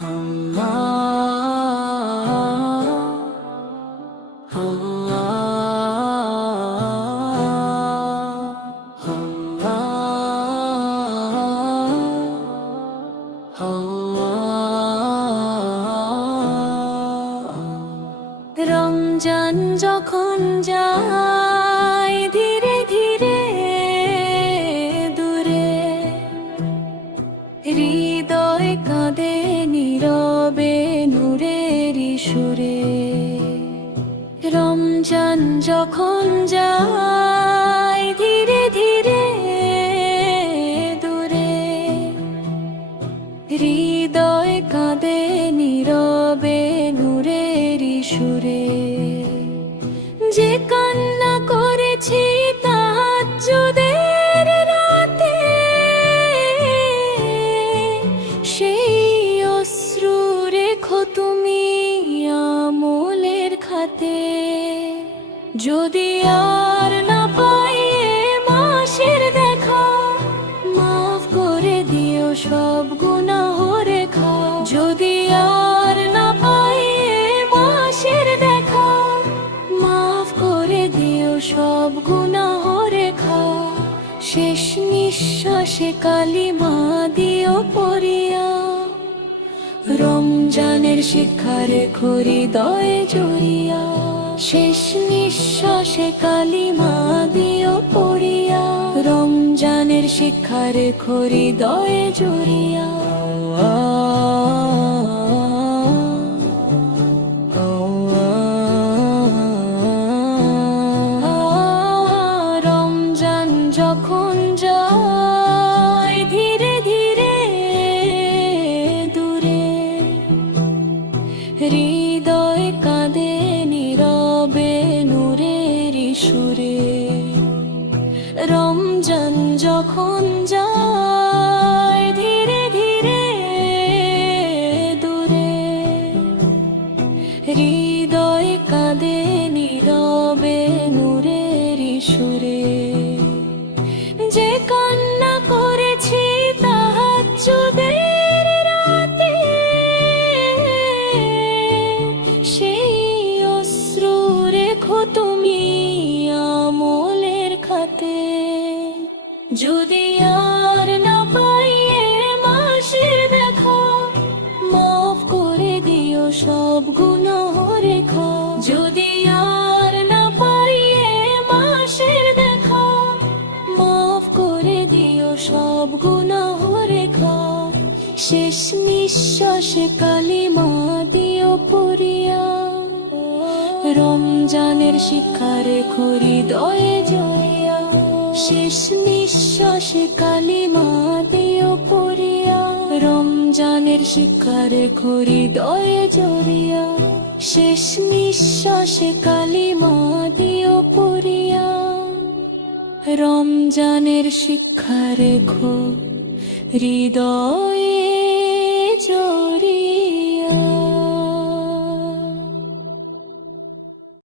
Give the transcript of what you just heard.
রমজান যখন যায় ধীরে ধীরে দূরে, হৃদয় কাঁদে নীরবে নূরের সুরে। রমজান যখন যায় ধীরে ধীরে দূরে, হৃদয় কাঁদে নীরবে নূরের সুরে। যে কান্না করেছি তাহাজ্জুদের রাতে, সেই অশ্রু রেখো তুমি আমলের খাতে। যদি আর না পাই এ মাসের দেখা, মাফ করে দিও সব গুনাহ রেখা। যদি আর না পাই এ মাসের দেখা, মাফ করে দিও সব গুনাহ রেখা। শেষ নিঃশ্বাসে কালিমা দিও পড়িয়া, রমজানের শিক্ষা রেখো হৃদয়ে জড়িয়া। শেষ নিঃশ্বাসে কালিমা দিও পড়িয়া, রমজানের শিক্ষা রেখো হৃদয়ে জড়িয়া। রমজান যখন যায় ধীরে ধীরে দূরে, হৃদয় কাঁদে নীরবে নূরের সুরে। রমজান যখন যায় ধীরে ধীরে দূরে, হৃদয় কাঁদে নীরবে নূরের সুরে। যে কান্না করেছি তাহাজ্জুদের রাতে, সেই অশ্রু রেখো তুমি আমলের খাতে। যদি আর না পাই এ মাসের দেখা, মাফ করে দিও সব গুনাহ রেখা। যদি আর না পাই এ মাসের দেখা, মাফ করে দিও সব গুনাহ রেখা। শেষ নিঃশ্বাসে কালিমা দিও পড়িয়া, রমজানের শিক্ষা রেখো হৃদয়ে জড়িয়া। শেষ নিঃশ্বাসে কালিমা দিও পড়িয়া, রমজানের শিক্ষা রেখো হৃদয়ে জড়িয়া। শেষ নিঃশ্বাসে কালিমা দিও পড়িয়া, রমজানের শিক্ষা রেখো হৃদয়ে জড়িয়া।